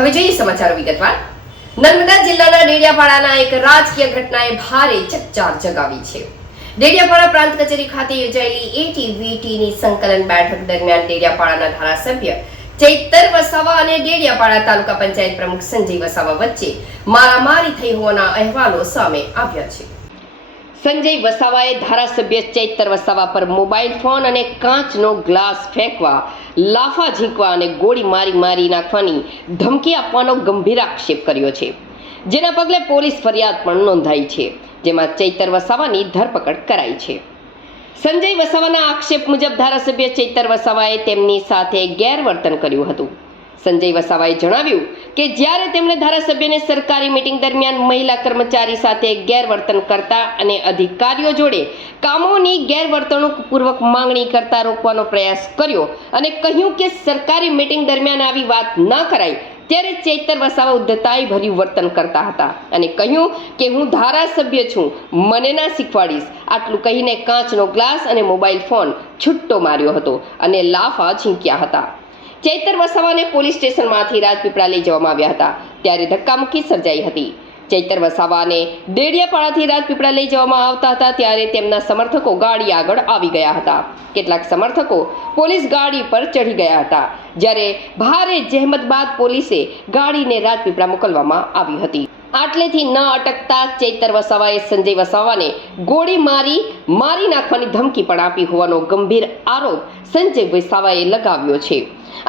હવે જોઈએ સમાચારો વિગતવાર। નર્મદા જિલ્લાના ડેડિયાપાડાના એક રાજકીય ઘટનાએ ભારે ચકચાર જગાવી છે। ડેડિયાપાડા પ્રાંત કચેરી ખાતે યોજાયેલી એટીવીટીની સંકલન બેઠક દરમિયાન ડેડિયાપાડાના ધારાસભ્ય ચૈતર વસાવા અને ડેડિયાપાડા તાલુકા પંચાયત પ્રમુખ સંજય વસાવા વચ્ચે મારામારી થઈ હોવાના અહેવાલો સામે આવ્યા છે। સંજય વસાવાએ ધારાસભ્ય ચૈતર વસાવા પર મોબાઈલ ફોન અને કાચનો ગ્લાસ ફેંકવા, લાફા ઝીંકવા અને ગોળી મારી નાખવાની ધમકી આપવાનો ગંભીર આક્ષેપ કર્યો છે, જેના પગલે પોલીસ ફરિયાદ પણ નોંધાઈ છે, જેમાં ચૈતર વસાવાની ધરપકડ કરાઈ છે। સંજય વસાવાના આક્ષેપ મુજબ ધારાસભ્ય ચૈતર વસાવાએ તેમની સાથે ગેરવર્તન કર્યું હતું। સંજય વસાવાએ જણાવ્યું કે જ્યારે તેમણે ધારાસભ્યને સરકારી મીટિંગ દરમિયાન મહિલા કર્મચારી સાથે ગેરવર્તન કરતા અને અધિકારીઓ જોડે કામોની ગેરવર્તણૂક પૂર્વક માંગણી કરતા રોકવાનો પ્રયાસ કર્યો અને કહ્યું કે સરકારી મીટિંગ દરમિયાન આવી વાત ન કરાય, ત્યારે ચૈતર વસાવા ઉદ્ધતાઈ ભર્યું વર્તન કરતા હતા અને કહ્યું કે હું ધારાસભ્ય છું, મને ના શીખવાડીશ, આટલું કહીને કાચનો ગ્લાસ અને મોબાઈલ ફોન છૂટ્ટો માર્યો હતો અને લાફા ઝીંક્યા હતા। ચૈતર વસાવાને પોલીસ સ્ટેશનમાંથી રાજપીપળા લઈ જવામાં આવ્યા હતા, ત્યારે ધક્કામુક્કી સર્જાઈ હતી। ચૈતર વસાવાને ડેડિયાપાડાથી રાજપીપળા લઈ જવામાં આવતા હતા, ત્યારે તેમના સમર્થકો ગાડી આગળ આવી ગયા હતા। કેટલાક સમર્થકો પોલીસ ગાડી પર ચઢી ગયા હતા, જ્યારે ભારે જહેમત બાદ પોલીસે ગાડીને રાજપીપળા મોકલવામાં આવી હતી। આટલેથી ન અટકતા ચૈતર વસાવાએ સંજય વસાવાને ગોળી મારી નાખવાની ધમકી પણ આપી હોવાનો ગંભીર આરોપ સંજય વસાવાએ લગાવ્યો છે।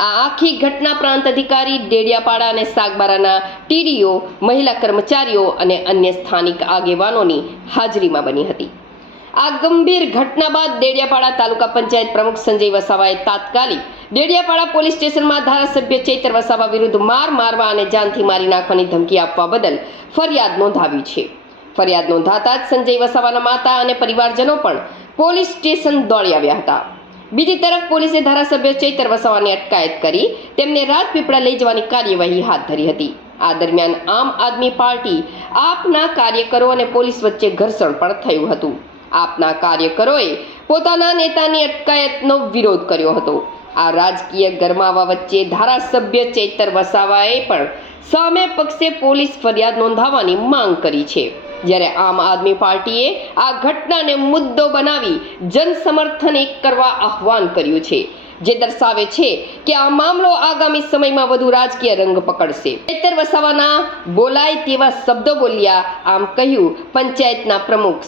આ આખી ઘટના પ્રાંત અધિકારી, ડેડિયાપાડા અને સાગબારાના ટીડીઓ, મહિલા કર્મચારીઓ અને અન્ય સ્થાનિક આગેવાનોની હાજરીમાં બની હતી। આ ગંભીર ઘટના બાદ ડેડિયાપાડા તાલુકા પંચાયત પ્રમુખ સંજય વસાવાએ તાત્કાલિક ડેડિયાપાડા પોલીસ સ્ટેશનમાં ધારાસભ્ય ચૈતર વસાવા વિરુદ્ધ મારવા અને જાનથી મારી નાખવાની ધમકી આપવા બદલ ફરિયાદ નોંધાવી છે। ફરિયાદ નોંધાતા જ સંજય વસાવાના માતા અને પરિવારજનો પણ પોલીસ સ્ટેશન દોડી આવ્યા હતા। બીજી તરફ પોલીસે ધારાસભ્ય ચૈતર વસાવાની અટકાયત કરી તેમને રાજપીપળા લઈ જવાની કાર્યવાહી હાથ ધરી હતી। આ દરમિયાન આમ આદમી પાર્ટી, આપના કાર્યકરો અને પોલીસ વચ્ચે ઘર્ષણ પણ થયું હતું। આપના કાર્યકરોએ પોતાના નેતાની અટકાયતનો વિરોધ કર્યો હતો। આ રાજકીય ગરમાવા વચ્ચે ધારાસભ્ય ચૈતર વસાવાએ પણ સામે પક્ષે પોલીસ ફરિયાદ નોંધાવવાની માંગ કરી છે, જ્યારે આમ આદમી પાર્ટીએ આ ઘટનાને મુદ્દો બનાવી જનસમર્થન એક કરવા આહ્વાન કર્યું છે, જે દર્શાવે છે કે આ મામલો આગામી સમયમાં વધુ રાજકીય રંગ પકડશે। ચૈતર વસાવાના બોલાય તેવા શબ્દો બોલ્યા, આમ કહ્યું પંચાયતના પ્રમુખ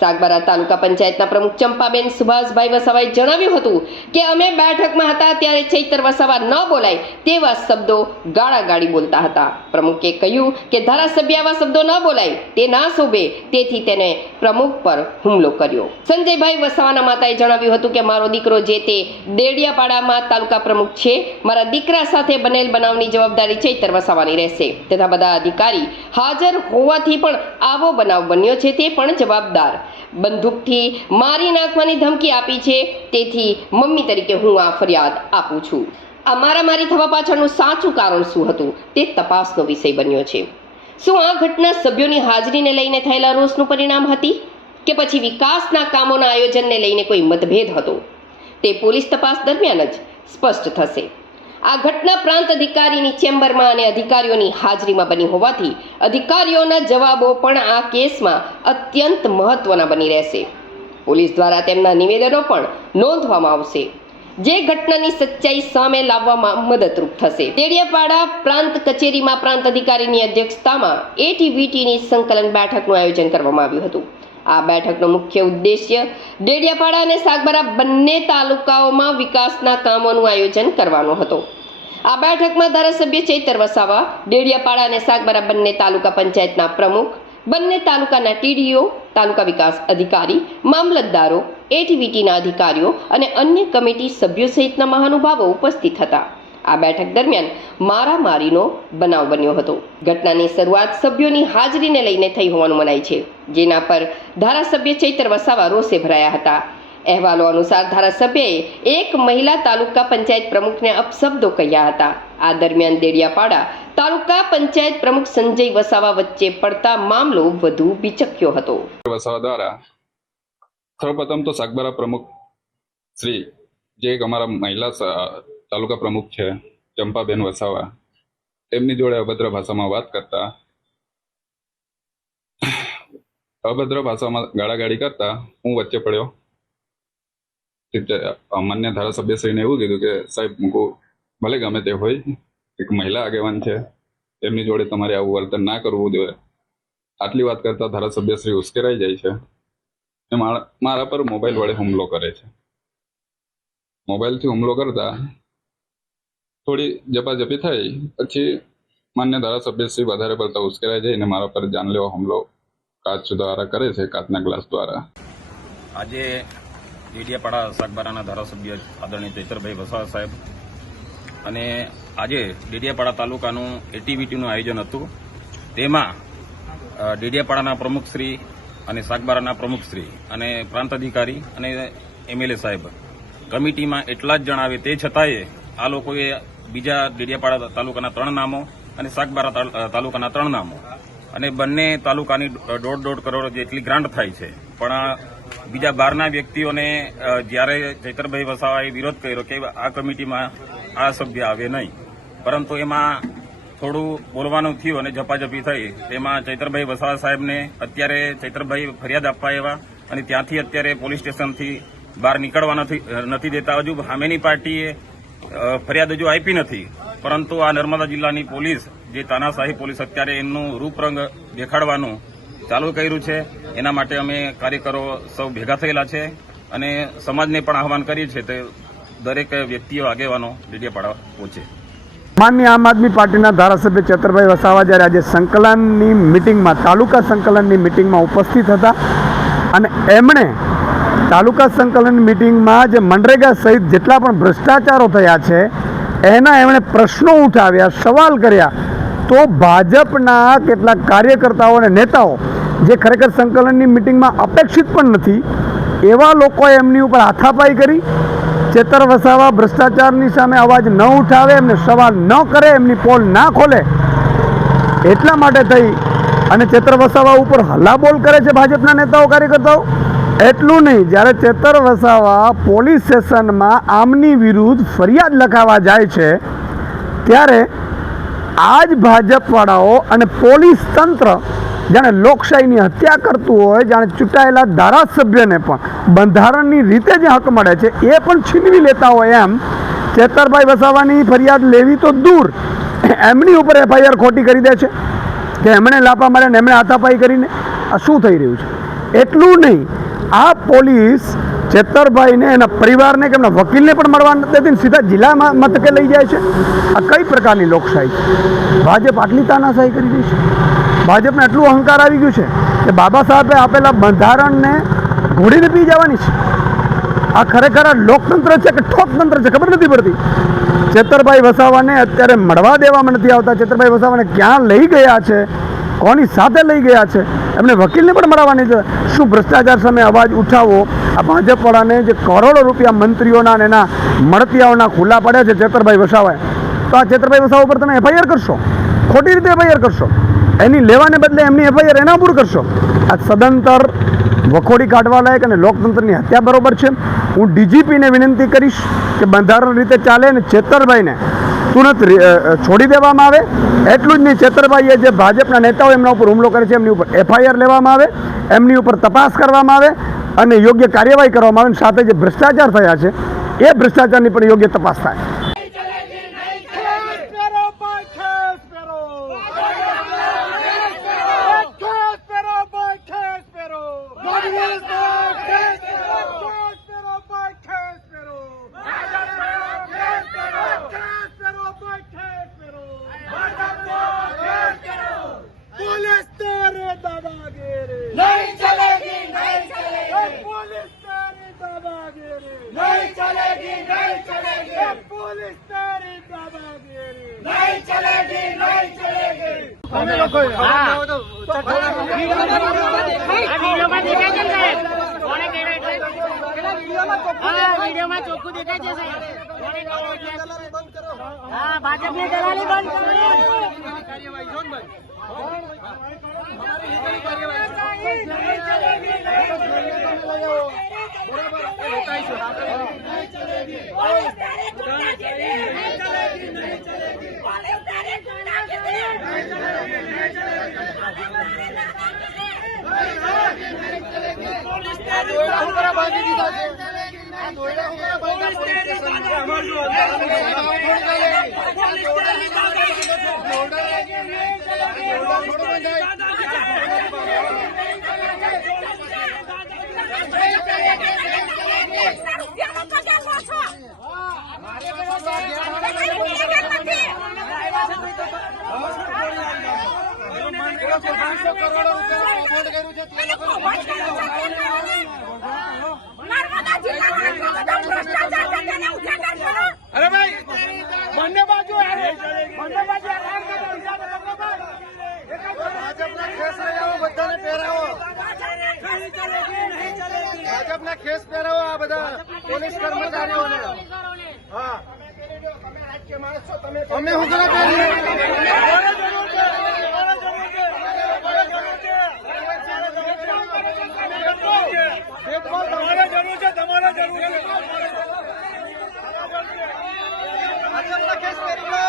સાગબારા તાલુકા પંચાયતના પ્રમુખ ચંપાબેન સુભાષભાઈ વસાવાએ જણાવ્યું હતું કે અમે બેઠકમાં હતા ત્યારે ચૈતર વસાવા ન બોલાય તેવા શબ્દો ગાળાગાળી બોલતા હતા। પ્રમુખે કહ્યું કે ધારાસભ્ય આવા શબ્દો ન બોલાય, તે ના શોભે, તેથી તેને પ્રમુખ પર હુમલો કર્યો। સંજયભાઈ વસાવાના માતાએ જણાવ્યું હતું કે મારો દીકરો જે તે ડેડિયાપાડામાં તાલુકા પ્રમુખ છે, મારા દીકરા સાથે બનેલ બનાવની જવાબદારી ચૈતર વસાવાની રહેશે, તથા બધા અધિકારી હાજર હોવાથી પણ આવો બનાવ બન્યો છે તે પણ જવાબદાર। બંદૂકથી મારી નાખવાની ધમકી આપી છે, તેથી મમ્મી તરીકે હું આ ફરિયાદ આપું છું। આ મારામારી થવા પાછળનું સાચું કારણ શું હતું તે તપાસનો વિષય બન્યો છે। શું આ ઘટના સભ્યોની હાજરીને લઈને થયેલા રોષનું પરિણામ હતી કે પછી વિકાસના કામોના આયોજનને લઈને કોઈ મતભેદ હતો, તે પોલીસ તપાસ દરમિયાન જ સ્પષ્ટ થશે। આ ઘટના પ્રાંત અધિકારીની ચેમ્બરમાં અને અધિકારીઓની હાજરીમાં બની હોવાથી અધિકારીઓના જવાબો પણ આ કેસમાં અત્યંત મહત્વના બની રહેશે। પોલીસ દ્વારા તેમના નિવેદનો પણ નોંધવામાં આવશે, જે ઘટનાની સચ્ચાઈ સામે લાવવામાં મદદરૂપ થશે। ડેડિયાપાડા પ્રાંત કચેરીમાં પ્રાંત અધિકારીની અધ્યક્ષતામાં એટીવીટીની સંકલન બેઠકનું આયોજન કરવામાં આવ્યું હતું। આ બેઠકનો મુખ્ય ઉદ્દેશ્ય ડેડિયાપાડા અને સાગબારા બંને તાલુકાઓમાં વિકાસના કામોનું આયોજન કરવાનો હતો। આ બેઠકમાં ધારાસભ્ય ચૈતર વસાવા, ડેડિયાપાડા અને સાગબારા બંને તાલુકા પંચાયતના પ્રમુખ, બંને તાલુકાના ટીડીઓ, તાલુકા વિકાસ અધિકારી, મામલતદારો, એટીવીટીના અધિકારીઓ અને અન્ય કમિટી સભ્યો સહિતના મહાનુભાવો ઉપસ્થિત હતા। આ બેઠક દરમિયાન મારામારીનો બનાવ બન્યો હતો। ઘટનાની શરૂઆત સભ્યોની હાજરીને લઈને થઈ હોવાનું મનાય છે, જેના પર ધારાસભ્ય ચૈતર વસાવા રોષે ભરાયા હતા। અહેવાલો અનુસાર ધારાસભ્યએ એક મહિલા તાલુકા પંચાયત પ્રમુખને અપશબ્દો કહ્યા હતા। આ દરમિયાન ડેડિયાપાડા તાલુકા પંચાયત પ્રમુખ સંજય વસાવા વચ્ચે પડતા મામલો વધુ બિચક્યો હતો। વસાવા દ્વારા સર્વપ્રથમ તો સાગબારા પ્રમુખ શ્રી, જે એક અમારા મહિલા તાલુકા પ્રમુખ છે, ચંપાબેન વસાવા તેમની જોડે અભદ્ર ભાષામાં વાત કરતા, અભદ્ર ભાષામાં ગાળાગાળી કરતા હું વચ્ચે પડ્યો. માન્ય ધારાસભ્યશ્રીને એવું કીધું કે સાહેબ મૂકું, ભલે ગમે તે હોય, એક મહિલા આગેવાન છે, તેમની જોડે તમારે આવું વર્તન ના કરવું જોઈએ. આટલી વાત કરતા ધારાસભ્યશ્રી ઉશ્કેરાઈ જાય છે. મારા પર મોબાઈલ વડે હુમલો કરે છે. મોબાઈલથી હુમલો કરતા થોડી ઝપાઝપી થઈ, પછી માન્ય ધારાસભ્યશ્રી વધારે પડતા ઉશ્કેરાઈ જાય અને મારા પર જાનલેવા હુમલો કાચ દ્વારા કરે છે, કાચના ગ્લાસ દ્વારા. આજે ડેડિયાપાડા સાગબારાના ધારાસભ્ય આદરણીય ચૈતરભાઈ વસાવા સાહેબ અને આજે ડેડિયાપાડા તાલુકાનું એટીવીટીનું આયોજન હતું. તેમાં ડેડિયાપાડાના પ્રમુખશ્રી અને સાગબારાના પ્રમુખશ્રી અને પ્રાંત અધિકારી અને એમએલએ સાહેબ કમિટીમાં એટલા જ જણાવે તે છતાંય આ લોકોએ બીજા ડેડિયાપાડા તાલુકાના 3 નામો અને સાગબારા તાલુકાના 3 નામો અને બંને તાલુકાની 1.5 કરોડ જેટલી ગ્રાન્ટ થાય છે. પણ બીજા 12ના વ્યક્તિઓને જ્યારે ચૈતરભાઈ વસાવાએ વિરોધ કર્યો કે આ કમિટીમાં આ સભ્ય આવે નહીં, પરંતુ એમાં થોડું બોલવાનું થયું અને ઝપાઝપી થઈ. તેમાં ચૈતરભાઈ વસાવા સાહેબને અત્યારે ચૈતરભાઈ ફરિયાદ આપવા આવ્યા અને ત્યાંથી અત્યારે પોલીસ સ્ટેશનથી બહાર નીકળવા નથી દેતા. હજુ સામેની પાર્ટીએ ફરિયાદ હજુ આપી નથી, પરંતુ આ નર્મદા જિલ્લાની પોલીસ જે તાનાશાહી પોલીસ અત્યારે એમનું રૂપરંગ દેખાડવાનું ચાલુ કર્યું છે. એના માટે અમે કાર્યકરો સૌ ભેગા થયેલા છે અને સમાજને પણ આહવાન કરીએ છીએ કે દરેક વ્યક્તિઓ આગેવાનો ડેડિયાપાડા પહોંચે. માન્ય આમ આદમી પાર્ટીના ધારાસભ્ય ચૈતરભાઈ વસાવા જ્યારે આજે સંકલનની મિટિંગમાં, તાલુકા સંકલનની મિટિંગમાં ઉપસ્થિત હતા અને એમણે તાલુકા સંકલન મિટિંગમાં જે મનરેગા સહિત જેટલા પણ ભ્રષ્ટાચારો થયા છે એના એમણે પ્રશ્નો ઉઠાવ્યા, સવાલ કર્યા, તો ભાજપના કેટલાક કાર્યકર્તાઓ અને નેતાઓ જે ખરેખર સંકલનની મિટિંગમાં અપેક્ષિત પણ નથી એવા લોકોએ એમની ઉપર હાથાપાઈ કરી. ચેતર વસાવા ભ્રષ્ટાચારની સામે અવાજ ન ઉઠાવે, એમને સવાલ ન કરે, એમની પોલ ના ખોલે, એટલા માટે થઈ અને ચેતર વસાવા ઉપર હલ્લાબોલ કરે છે ભાજપના નેતાઓ કાર્યકર્તાઓ. એટલું નહીં, જ્યારે ચેતર વસાવા પોલીસ સ્ટેશનમાં આમની વિરુદ્ધ ફરિયાદ લખાવા જાય છે ત્યારે આ જ ભાજપવાળાઓ અને પોલીસ તંત્ર જાણે લોકશાહીની હત્યા કરતું હોય, જાણે ચૂંટાયેલા ધારાસભ્યને પણ બંધારણની રીતે જે હક મળે છે એ પણ છીનવી લેતા હોય એમ ચેતરભાઈ વસાવાની ફરિયાદ લેવી તો દૂર, એમની ઉપર એફઆઈઆર ખોટી કરી દે છે કે એમણે લાપા માર્યા ને એમણે હાથાપાઈ કરીને. આ શું થઈ રહ્યું છે? એટલું નહીં, આ પોલીસ ચેતરભાઈને એના પરિવારને કે એમના વકીલને પણ મળવા નથી દેતી, સીધા જિલ્લા મથકે લઈ જાય છે. આ કઈ પ્રકારની લોકશાહી છે? ભાજપ આટલી તાનાશાહી કરી રહી છે. ભાજપને એટલું અહંકાર આવી ગયું છે કે બાબા સાહેબે આપેલા બંધારણને ઘોડીને પી જવાની છે. આ ખરેખર આ લોકતંત્ર છે કે ઠોકતંત્ર છે ખબર નથી પડતી. ચેતરભાઈ વસાવાને અત્યારે મળવા દેવામાં નથી આવતા. ચેતરભાઈ વસાવાને ક્યાં લઈ ગયા છે, કોની સાથે લઈ ગયા છે, એમને વકીલને પણ મળવાની છે. શું ભ્રષ્ટાચાર સામે અવાજ ઉઠાવો? આ ભાજપવાળાને જે કરોડો રૂપિયા મંત્રીઓના અને એના મળતિયાઓના ખુલ્લા પડ્યા છે ચેતરભાઈ વસાવાએ, તો આ ચેતરભાઈ વસાવા ઉપર તમે એફઆઈઆર કરશો, ખોટી રીતે એફઆઈઆર કરશો, એની લેવાને બદલે એમની એફઆઈઆર એના ઉપર કરશો. આ સદંતર વખોડી કાઢવા લાયક અને લોકતંત્રની હત્યા બરોબર છે. હું ડીજીપીને વિનંતી કરીશ કે બંધારણ રીતે ચાલે અને ચેતરભાઈને તુરંત છોડી દેવામાં આવે. એટલું જ નહીં, ચેતરભાઈએ જે ભાજપના નેતાઓ એમના ઉપર હુમલો કરે છે એમની ઉપર એફઆઈઆર લેવામાં આવે, એમની ઉપર તપાસ કરવામાં આવે અને યોગ્ય કાર્યવાહી કરવામાં આવે. સાથે જે ભ્રષ્ટાચાર થયા છે એ ભ્રષ્ટાચારની પણ યોગ્ય તપાસ થાય. नहीं चलेगी, नहीं चलेगी, पुलिस तेरी दादागिरी नहीं चलेगी, नहीं चलेगी, पुलिस तेरी दादागिरी नहीं चलेगी, नहीं चलेगी. हमें लोग वीडियोમાં દેખાય છે સાહેબ, કોણે કર્યો એટલે વીડિયોમાં ચોખ્ખું દેખાય છે સાહેબ. કોણે કર્યો એટલે હા, ભાજપની દલાલી બંધ કરો. કાર્યવાહી જોન ભાઈ नहीं चलेगी, नहीं चलेगी. અરે ભાઈ બંને બાજુ ભાજપના ખેસ લઈ આવો, બધાને પહેરાવો, ભાજપના ખેસ પહેરાવો આ બધા પોલીસ કર્મચારીઓને. હા અમે શું કરવા તમારે જરૂર છે, તમારે જરૂર છે. ભાજપના કેસ કરી લો.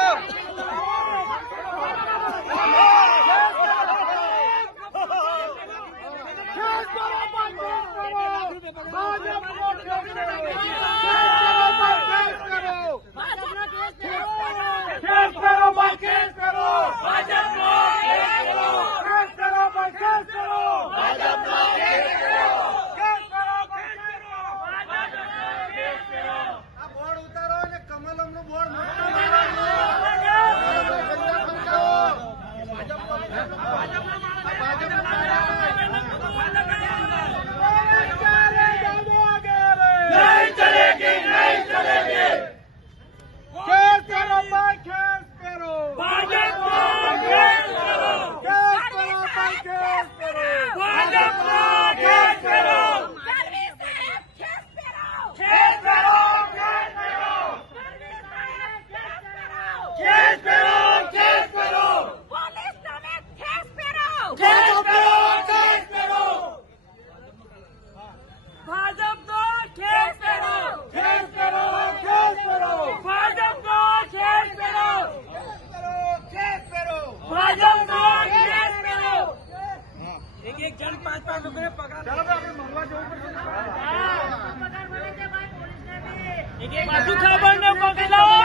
એક જણ 5-5 રૂપિયા પગાર. ચાલો આપણે મળવા જવું પડશે. એક બાજુ ખબર ને પગલાઓ